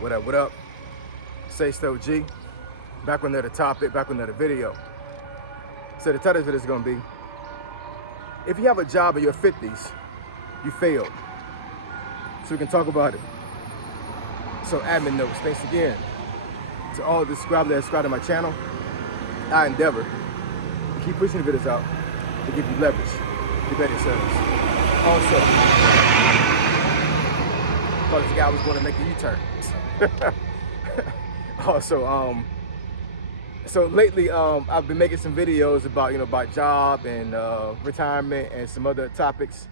What up, what up? Say Stow G. Back with another topic, back with another video. So the title of the video is going to be, if you have a job in your 50s, you failed. So we can talk about it. So admin notes, thanks again to all the subscribers that subscribe to my channel. I endeavor to keep pushing the videos out to give you leverage to better yourselves. Also, thought this guy was going to make a U-turn. Also, so lately I've been making some videos about about job and retirement and some other topics.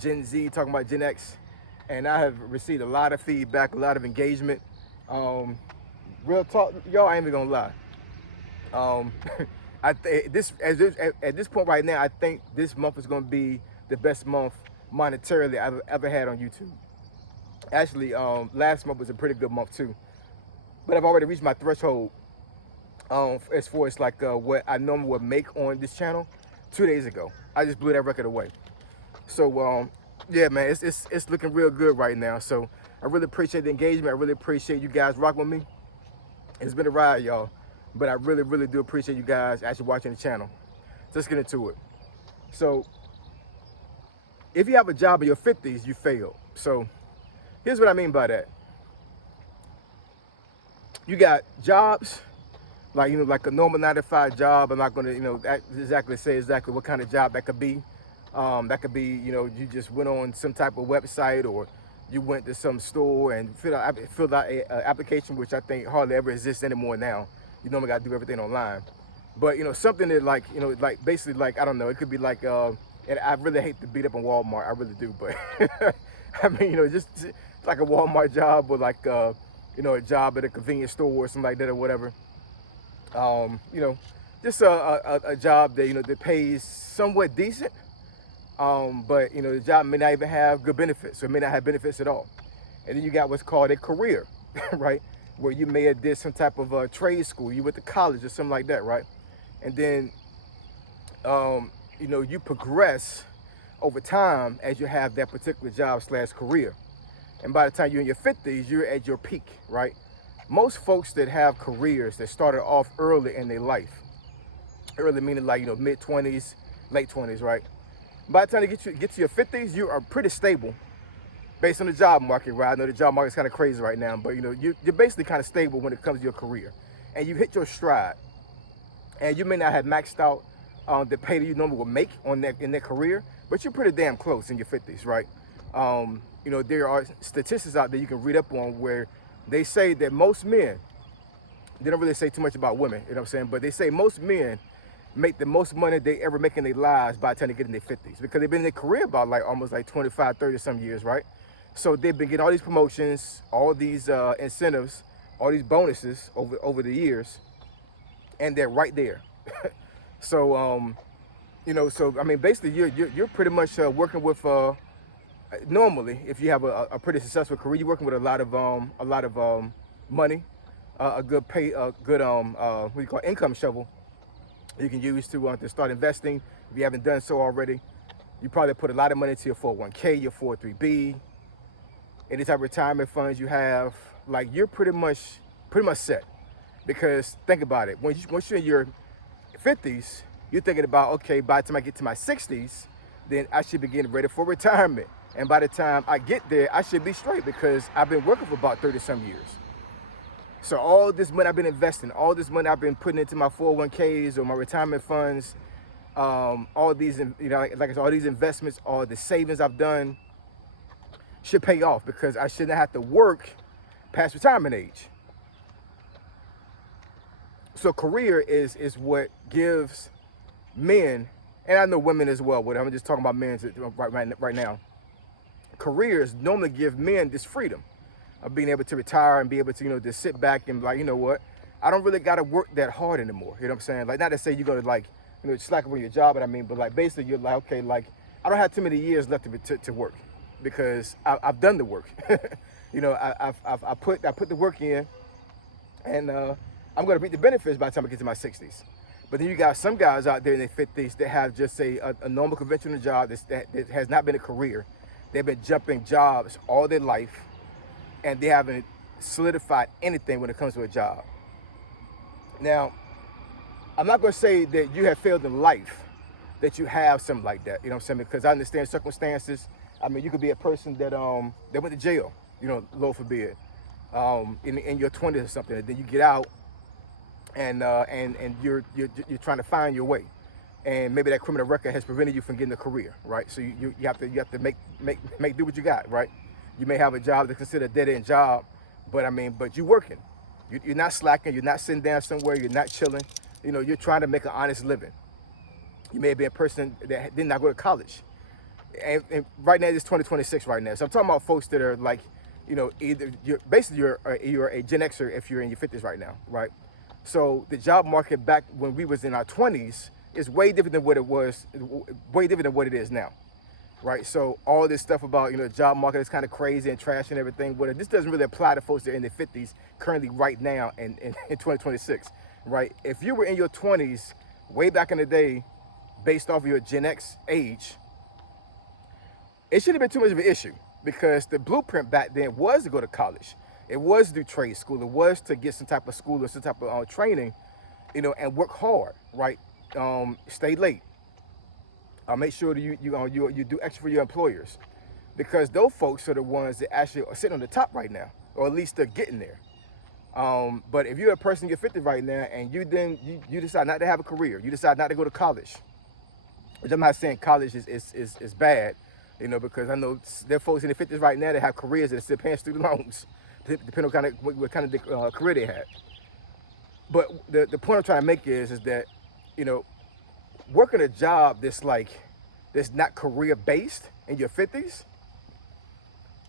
Gen Z, talking about Gen X, and I have received a lot of feedback, a lot of engagement. Real talk, y'all, I ain't even gonna lie. At this point right now, I think this month is gonna be the best month monetarily I've ever had on YouTube. Actually, last month was a pretty good month too, but I've already reached my threshold as far as like what I normally would make on this channel 2 days ago. I just blew that record away. So yeah, man, it's looking real good right now. So I really appreciate the engagement. I really appreciate you guys rocking with me. It's been a ride, y'all, but I really do appreciate you guys actually watching the channel. So let's get into it. So if you have a job in your 50s, you failed. So here's what I mean by that. You got jobs like like a normal 9-to-5 job. I'm not gonna exactly say exactly what kind of job that could be. That could be you just went on some type of website, or you went to some store and filled out a application, which I think hardly ever exists anymore now. You normally got to do everything online. But something that like like basically like, I don't know, it could be like and I really hate to beat up on Walmart, I really do, but I mean just like a Walmart job, or like a job at a convenience store or something like that, or whatever. Just a job that that pays somewhat decent. But the job may not even have good benefits, or may not have benefits at all. And then you got what's called a career, right? Where you may have did some type of trade school, you went to college or something like that, right? And then you progress over time as you have that particular job / career. And by the time you're in your 50s, you're at your peak, right? Most folks that have careers that started off early in their life, early meaning like mid 20s, late 20s, right? By the time you get to your 50s, you are pretty stable based on the job market, right? I know the job market is kind of crazy right now, but you're basically kind of stable when it comes to your career, and you hit your stride. And you may not have maxed out the pay that you normally would make on in that career, but you're pretty damn close in your 50s, right? There are statistics out there you can read up on where they say that most men, they don't really say too much about women, you know what I'm saying? But they say most men make the most money they ever make in their lives by the time they get in their 50s, because they've been in their career about like almost like 25, 30 some years, right? So they've been getting all these promotions, all these incentives, all these bonuses over the years, and they're right there. So so I mean, basically you're pretty much working with normally, if you have a pretty successful career, you're working with a lot of money, a good pay, a good what you call income shovel you can use to start investing. If you haven't done so already, you probably put a lot of money into your 401k, your 403b, any type of retirement funds you have. Like, you're pretty much set. Because think about it, once you're in your 50s, you're thinking about, okay, by the time I get to my 60s, then I should be getting ready for retirement. And by the time I get there, I should be straight, because I've been working for about 30 some years. So all this money I've been investing, all this money I've been putting into my 401ks or my retirement funds, all these, like I said, all these investments, all the savings I've done should pay off, because I shouldn't have to work past retirement age. So career is what gives men, and I know women as well, but I'm just talking about men right now. Careers normally give men this freedom of being able to retire and be able to, to sit back and like, what, I don't really got to work that hard anymore. You know what I'm saying? Like, not to say you're going to like, slack over your job, but I mean, but like basically you're like, okay, like I don't have too many years left to work, because I've done the work. I put the work in, and I'm going to reap the benefits by the time I get to my 60s. But then you got some guys out there in their 50s that have just a normal conventional job that has not been a career. They've been jumping jobs all their life, and they haven't solidified anything when it comes to a job. Now, I'm not going to say that you have failed in life, that you have something like that. You know what I'm saying? Because I understand circumstances. I mean, you could be a person that that went to jail, you know, Lord forbid, in your 20s or something, and then you get out and you're trying to find your way, and maybe that criminal record has prevented you from getting a career, right? So you have to make do what you got, right? You may have a job that's considered a dead-end job, but you're working. You're not slacking. You're not sitting down somewhere. You're not chilling. You know, you're trying to make an honest living. You may be a person that did not go to college, and right now it's 2026 right now. So I'm talking about folks that are like, you know, either you're a Gen Xer if you're in your 50s right now, right? So the job market back when we was in our 20s is way different than what it was, way different than what it is now, right? So all this stuff about, you know, the job market is kind of crazy and trash and everything. But this doesn't really apply to folks that are in their 50s currently right now in 2026, right? If you were in your 20s way back in the day, based off of your Gen X age, it shouldn't have been too much of an issue because the blueprint back then was to go to college. It was to do trade school. It was to get some type of school or some type of training, you know, and work hard, right? Stay late. Make sure that you do extra for your employers, because those folks are the ones that actually are sitting on the top right now, or at least they're getting there. But if you're a person you're 50 right now and you decide not to have a career, you decide not to go to college, which I'm not saying college is bad, you know, because I know there are folks in their 50s right now that have careers that are still paying student loans, depending on what kind of career they had. But the point I'm trying to make is that, you know, working a job that's not career based in your 50s,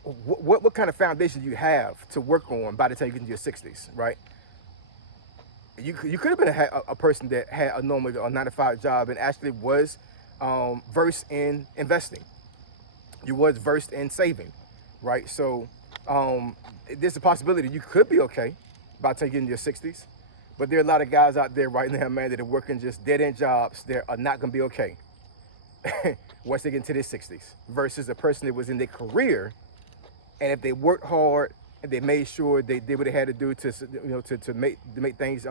what kind of foundation do you have to work on by the time you get into your 60s, right? You could have been a person that had a normal 9-to-5 job and actually was versed in investing. You was versed in saving, right? So there's a possibility you could be okay by the time you get into your 60s. But there are a lot of guys out there right now, man, that are working just dead-end jobs that are not going to be okay once they get into their 60s, versus a person that was in their career, and if they worked hard and they made sure they did what they had to do to make things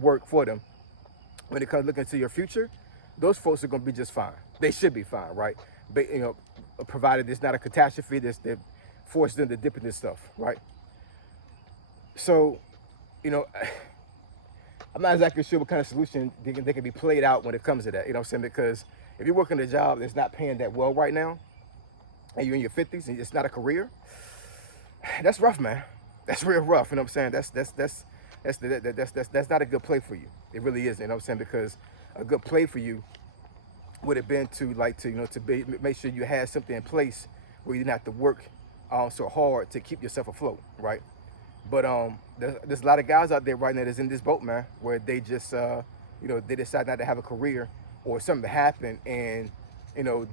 work for them, when it comes to looking to your future, those folks are going to be just fine. They should be fine, right? But, you know, provided it's not a catastrophe that forces them to dip in this stuff, right? So, you know, I'm not exactly sure what kind of solution they can be played out when it comes to that. You know what I'm saying? Because if you're working a job that's not paying that well right now, and you're in your 50s and it's not a career, that's rough, man. That's real rough. You know what I'm saying? That's not a good play for you. It really isn't. You know what I'm saying? Because a good play for you would have been to make sure you had something in place where you didn't have to work so hard to keep yourself afloat, right? But there's a lot of guys out there right now that's in this boat, man, where they just they decide not to have a career, or something happened and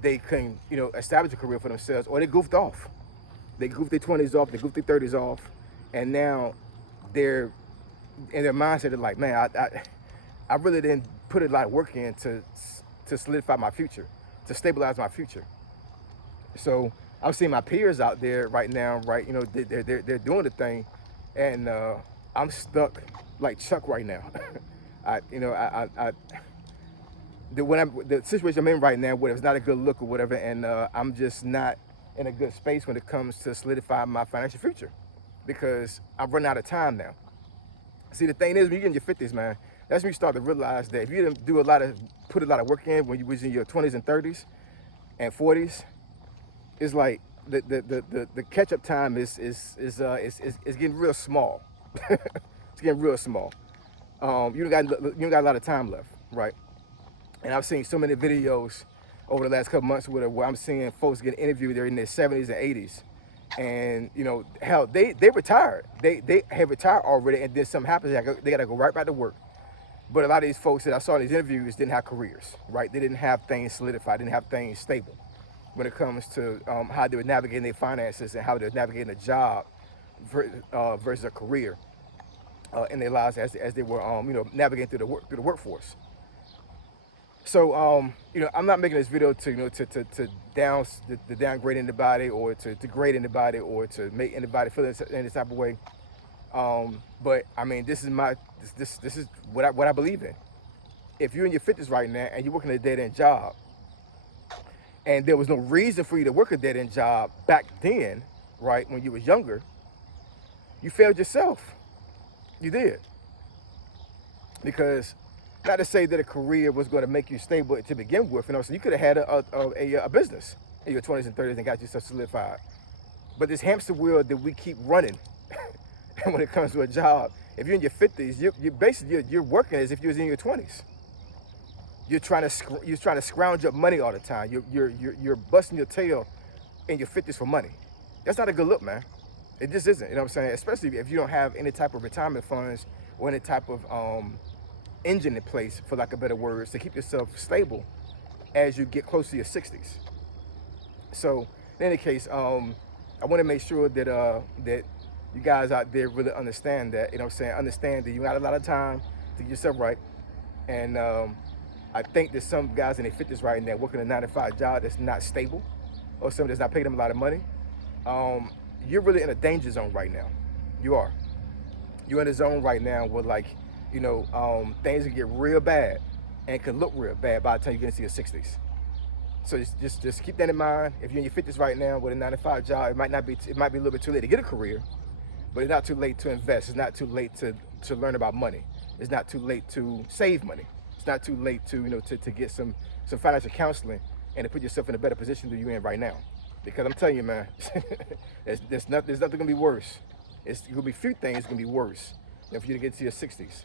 they couldn't establish a career for themselves, or they goofed off. They goofed their 20s off, they goofed their 30s off, and now they're in their mindset. They're like, man, I really didn't put a lot of work in to solidify my future, to stabilize my future. So I'm seeing my peers out there right now, right? They're doing the thing, and I'm stuck like Chuck right now. The situation I'm in right now, where it's not a good look or whatever, and I'm just not in a good space when it comes to solidify my financial future, because I've run out of time now. See, the thing is, when you get in your 50s, man, that's when you start to realize that if you didn't put a lot of work in when you was in your 20s and 30s and 40s, it's like the catch-up time is getting real small. It's getting real small. You don't got a lot of time left, right? And I've seen so many videos over the last couple months where I'm seeing folks get interviewed. They're in their 70s and 80s, and hell, they retired. They have retired already, and then something happens. They got to go right back to work. But a lot of these folks that I saw in these interviews didn't have careers, right? They didn't have things solidified, didn't have things stable when it comes to how they were navigating their finances and how they were navigating a job versus a career in their lives as they were navigating through the workforce. So I'm not making this video to downgrade anybody, or to degrade anybody, or to make anybody feel any type of way. But I mean, this is what I believe in. If you're in your 50s right now and you're working a dead end job, and there was no reason for you to work a dead end job back then, right, when you was younger, you failed yourself. You did. Because not to say that a career was going to make you stable to begin with, so you could have had a business in your 20s and 30s and got yourself solidified. But this hamster wheel that we keep running when it comes to a job, if you're in your 50s, you're basically you're working as if you was in your 20s. You're trying to scrounge up money all the time. You're busting your tail in your 50s for money. That's not a good look, man. It just isn't. You know what I'm saying? Especially if you don't have any type of retirement funds or any type of engine in place, for lack of better words, to keep yourself stable as you get close to your 60s. So in any case, I want to make sure that that you guys out there really understand that. You know what I'm saying? Understand that you got a lot of time to get yourself right. And I think that some guys in their 50s right now working a 9-to-5 job that's not stable, or something that's not paying them a lot of money. You're really in a danger zone right now. You are. You're in a zone right now where, like, things can get real bad and can look real bad by the time you get into your 60s. So just keep that in mind. If you're in your 50s right now with a 9-to-5 job, it might be a little bit too late to get a career, but it's not too late to invest. It's not too late to learn about money. It's not too late to save money. It's not too late to get some financial counseling and to put yourself in a better position than you're in right now. Because I'm telling you, man, there's nothing gonna be worse. It's gonna be few things gonna be worse than for you to get to your 60s.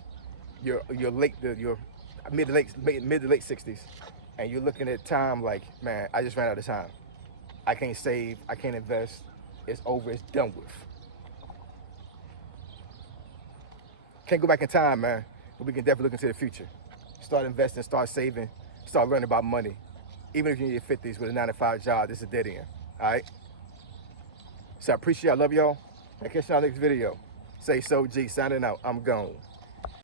Your mid to late 60s, and you're looking at time like, man, I just ran out of time. I can't save. I can't invest. It's over. It's done with. Can't go back in time, man. But we can definitely look into the future. Start investing. Start saving. Start learning about money. Even if you're in your 50s with a 9-to-5 job, this is a dead end. All right. So I appreciate. I love y'all. And catch y'all next video. Say so, G. Signing out. I'm gone.